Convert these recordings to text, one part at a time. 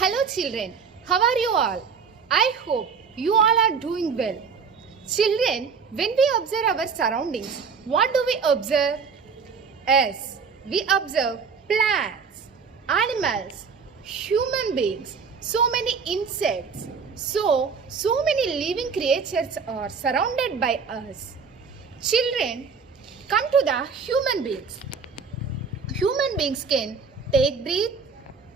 Hello children, how are you all? I hope you all are doing well. Children, when we observe our surroundings, what do we observe? Yes, we observe plants, animals, human beings, so many insects. So many living creatures are surrounded by us. Children, come to the human beings. Human beings can take breath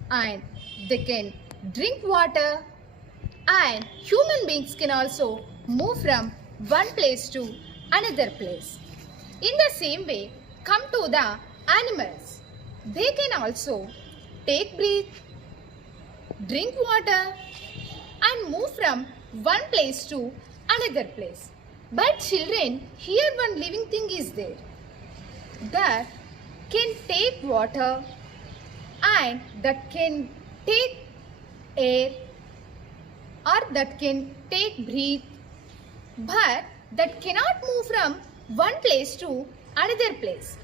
and they can drink water, and human beings can also move from one place to another place. In the same way, come to the animals. They can also take breath, drink water and move from one place to another place. But children, here one living thing is there that can take water and that can take air or that can take breath, but that cannot move from one place to another place.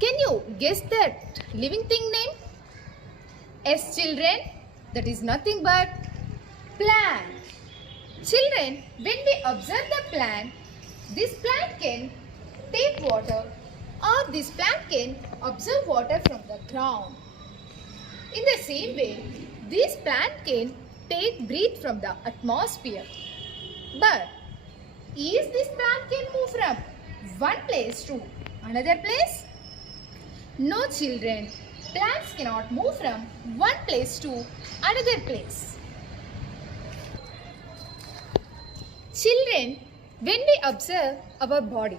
Can you guess that living thing name? Yes children, that is nothing but plant. Children, when we observe the plant, this plant can take water or this plant can absorb water from the ground. In the same way, this plant can take breath from the atmosphere. But is this plant can move from one place to another place? No children, plants cannot move from one place to another place. Children, when we observe our body,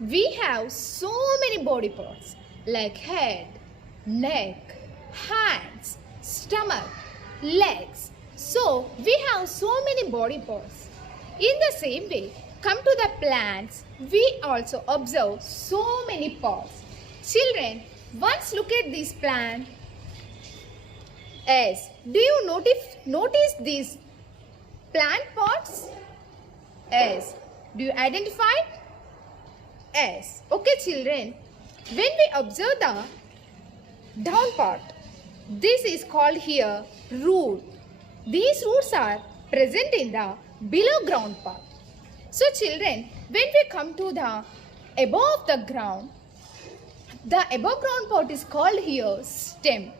we have so many body parts like head, neck, hands, stomach, legs. So we have so many body parts. In the same way, come to the plants, we also observe so many parts. Children, once look at this plant. Yes, do you notice these plant parts? Yes. Do you identify? Yes. Okay children, when we observe the down part, this is called here root. These roots are present in the below ground part. So children, when we come to the above the ground, the above ground part is called here stem.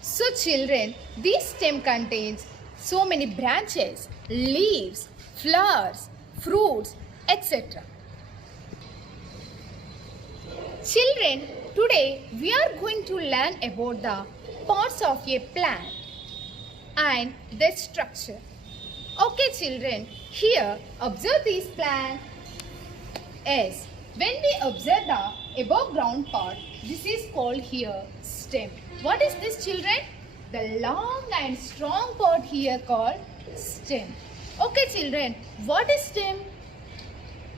So children, this stem contains so many branches, leaves, flowers, fruits, etc. Children, today we are going to learn about the parts of a plant and their structure. Okay children, here observe this plant. Yes, when we observe the above ground part, this is called here stem. What is this children? The long and strong part here called stem. Okay children, what is stem?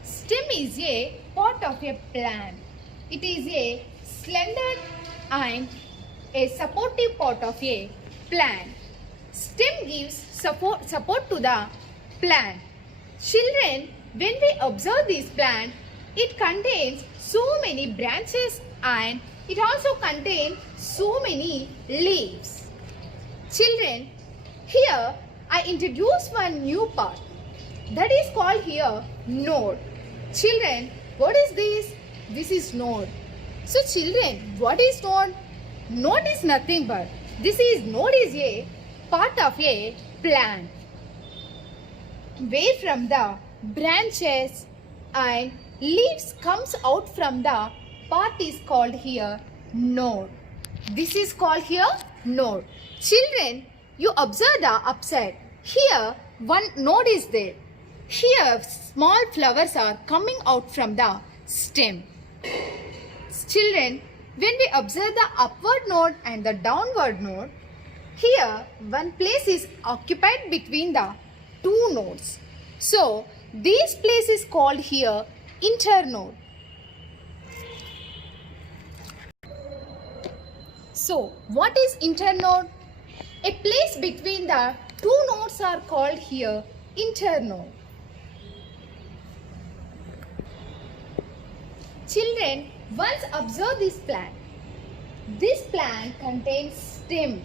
Stem is a part of a plant. It is a slender and a supportive part of a plant. Stem gives support to the plant. Children, when we observe this plant, it contains so many branches and it also contains so many leaves. Children, here I introduce one new part that is called here node. Children, what is this? This is node. So children, what is node? Node is nothing but node is a part of a plant where from the branches and leaves comes out from the part is called here node. This is called here node. Children, you observe the upside. Here one node is there. Here small flowers are coming out from the stem. Children, when we observe the upward node and the downward node, here one place is occupied between the two nodes. So this place is called here internode. So what is internode? A place between the two nodes are called here internode. Children, once observe this plant. This plant contains stem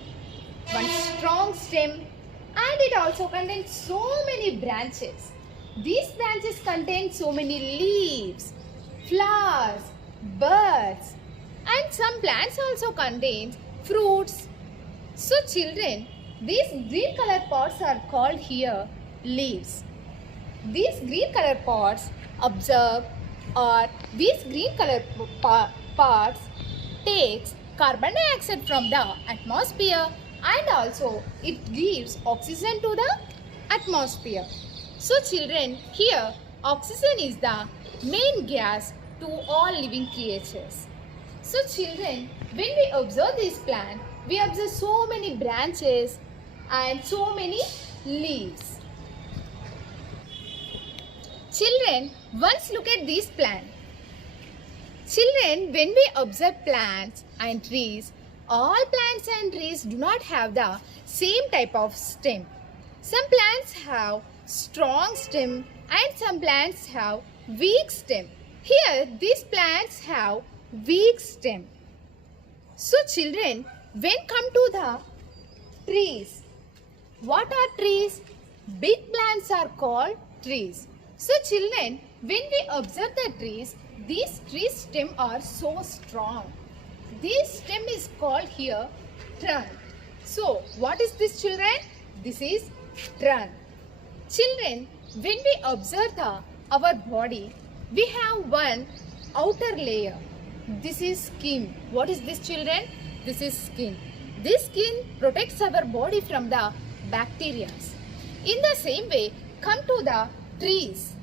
one strong stem, and it also contains so many branches. These branches contain so many leaves, flowers, birds, and some plants also contain fruits. So children, these green color pods are called here leaves. These green color pods observe, or these green color pods takes carbon dioxide from the atmosphere, and also it gives oxygen to the atmosphere. So children, here oxygen is the main gas to all living creatures. So children, when we observe this plant, we observe so many branches and so many leaves. Children, once look at this plant. Children, when we observe plants and trees, all plants and trees do not have the same type of stem. Some plants have strong stem and some plants have weak stem. Here, these plants have weak stem. So children, when come to the trees, what are trees? Big plants are called trees. So children, when we observe the trees, these trees stem are so strong. This stem is called here trunk. So what is this children? This is trunk. Children, when we observe our body, we have one outer layer. This is skin. What is this children? This is skin. This skin protects our body from the bacteria. In the same way, come to the trees.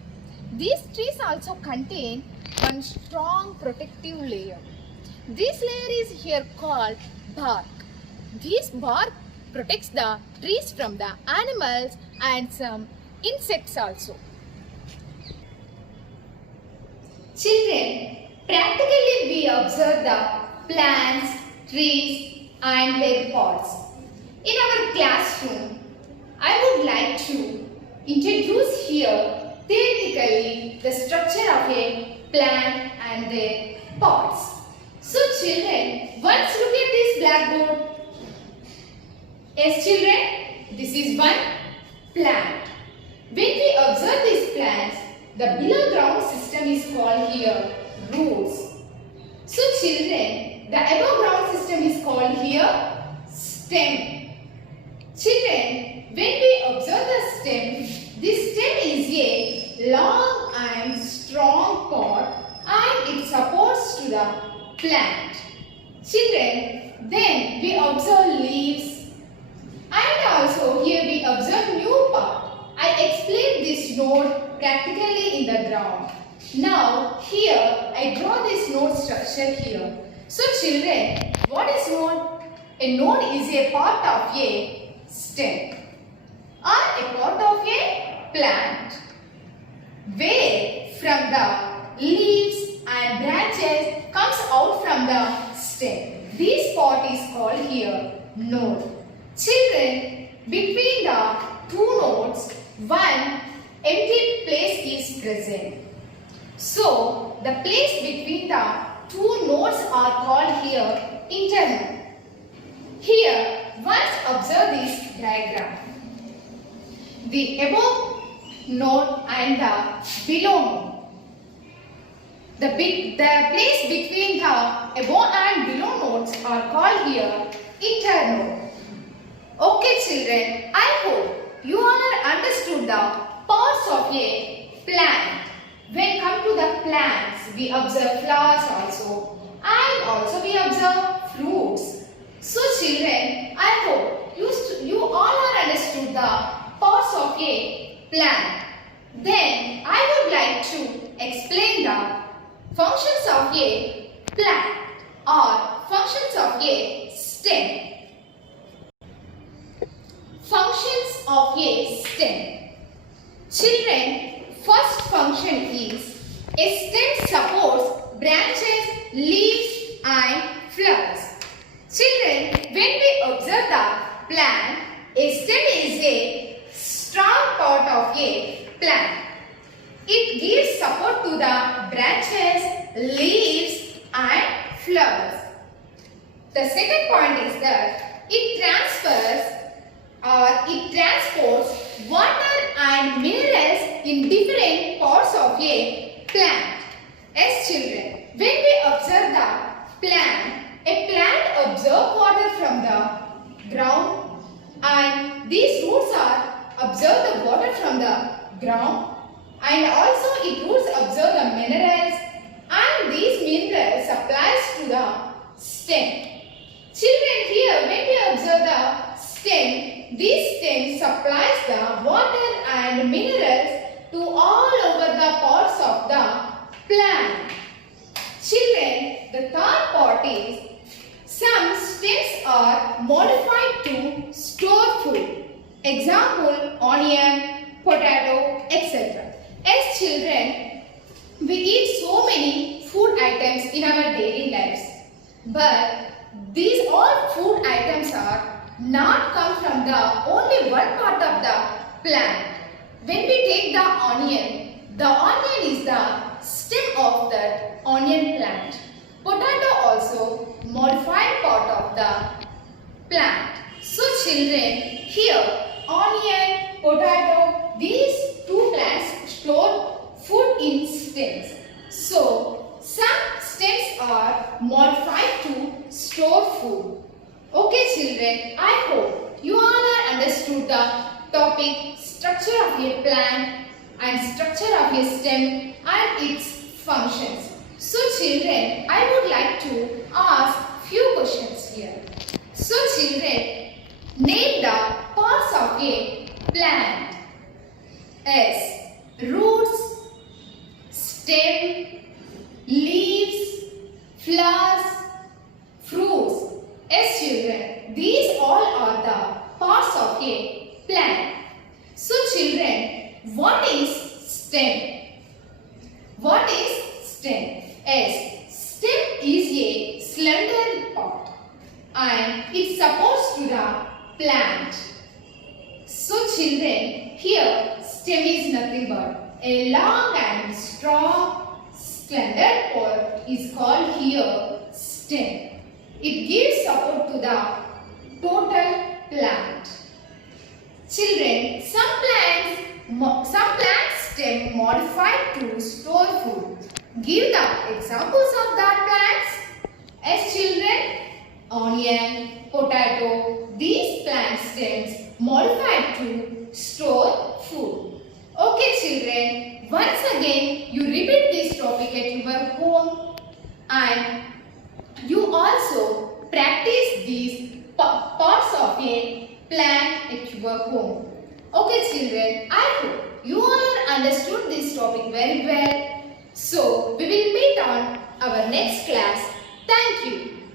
These trees also contain one strong protective layer. This layer is here called bark. This bark protects the trees from the animals and some insects also. Children, practically we observe the plants, trees and their pods. In our classroom, I would like to introduce here theoretically the structure of a plant and their pods. So children, once look at this blackboard. Yes children, this is one plant. When we observe these plants, the below ground system is called here roots. So children, the above ground system is called here stem. Children, when we observe the stem, this stem is a long and strong pod and it supports to the plant. Children, then we observe leaves and also here we observe new part. I explained this node practically in the ground. Now here I draw this node structure here. So children, what is node? A node is a part of a stem or a part of a plant where from the leaves and branches comes out from the stem. This part is called here node. Children, between the two nodes, one empty place is present. So, the place between the two nodes are called here internal. Here, once observe this diagram. The above node and the below node. The place between the above and below nodes are called here internode. Okay children, I hope you all are understood the parts of a plant. When come to the plants, we observe flowers also and also we observe fruits. So children, I hope you all are understood the parts of a plant. Then I would like to explain the functions of a plant or functions of a stem. Functions of a stem. Children, first function is a stem supports branches, leaves and flowers. Children, when we observe the plant, a stem is a strong part of a plant. It gives support to the branches, leaves and flowers. The second point is that it transfers water and minerals in different parts of a plant. As children, when we observe the plant, a plant absorbs water from the ground and these roots are absorb the water from the ground and also its roots absorb the minerals and these minerals supplies to the stem. Children, here when we observe the stem, this stem supplies the water and minerals to all over the parts of the plant. Children, the third part is some stems are modified to store food. Example, onion, potato, etc. As children, we eat so many food items in our daily lives. But these all food items are not come from the only one part of the plant. When we take the onion is the stem of that onion plant. Potato also modified part of the plant. So children, here onion, potato, these two plants store food in stems. So some stems are modified to store food. Okay children, I hope you all are understood the topic structure of a plant and structure of a stem and its functions. So children, I would like to ask few questions here. So children, name the parts of a plant as roots, stem, leaves, flowers, fruits. As children, these all are the parts of a plant. So children, what is stem? What is stem? As stem is a slender part and it supports to the plant. So children, here stem is nothing but a long and strong slender part is called here stem. It gives support to the total plant. Children, some plants stem modified to store food. Give the examples of that plants. As children, onion, potato, these plant stems modified to store food. Okay children, once again you repeat this topic at your home and you also practice these parts of a plant at your home. Okay children, I hope you all understood this topic very well. So we will meet on our next class. Thank you.